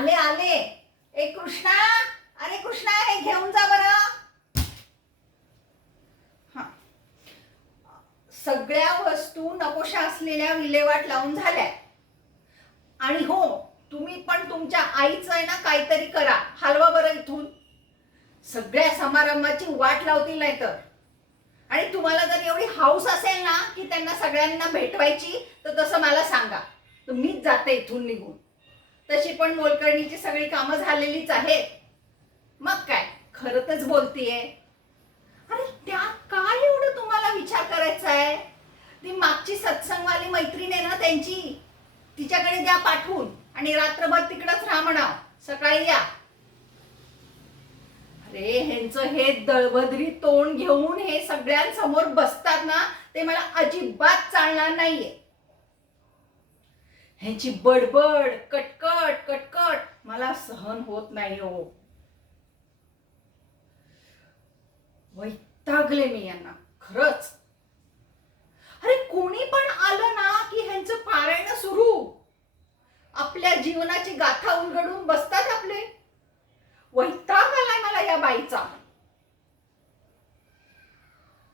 आले आले. ए कृष्णा, अरे कृष्णा, हे घेऊन जा बरं. हा, सगळ्या वस्तू नकोशा असलेल्या विल्हेवाट लावून झाल्या. आणि हो, तुम्ही पण तुमच्या आईचं आहे ना काहीतरी करा. हलवा बरं इथून. सगळ्या समारंभाची वाट लावतील नाही तर. आणि तुम्हाला जर एवढी हाऊस असेल ना की त्यांना सगळ्यांना भेटवायची, तर तसं मला सांगा, तर मीच जाते इथून निघून. तशी पण मोलकर्णीची सगळी कामं झालेलीच आहेत. मग काय, खरंच बोलतीये. अरे त्यात काय एवढं तुम्हाला विचार करायचा आहे? ती मागची सत्संगवाली मैत्रीण आहे ना त्यांची, तिच्याकडे द्या पाठवून आणि रात्रभर तिकडच राहा म्हणाव, सकाळी या. अरे ह्यांचं हे दळभद्री तोंड घेऊन हे सगळ्यांसमोर बसतात ना, ते मला अजिबात चालणार नाहीये. ह्यांची बडबड कटकट कटकट मला सहन होत नाही हो. वैतागले मी यांना खरंच. अरे कोणी पण आलं ना की ह्यांचं पारायण सुरू. आपल्या जीवनाची गाथा उलगडून बस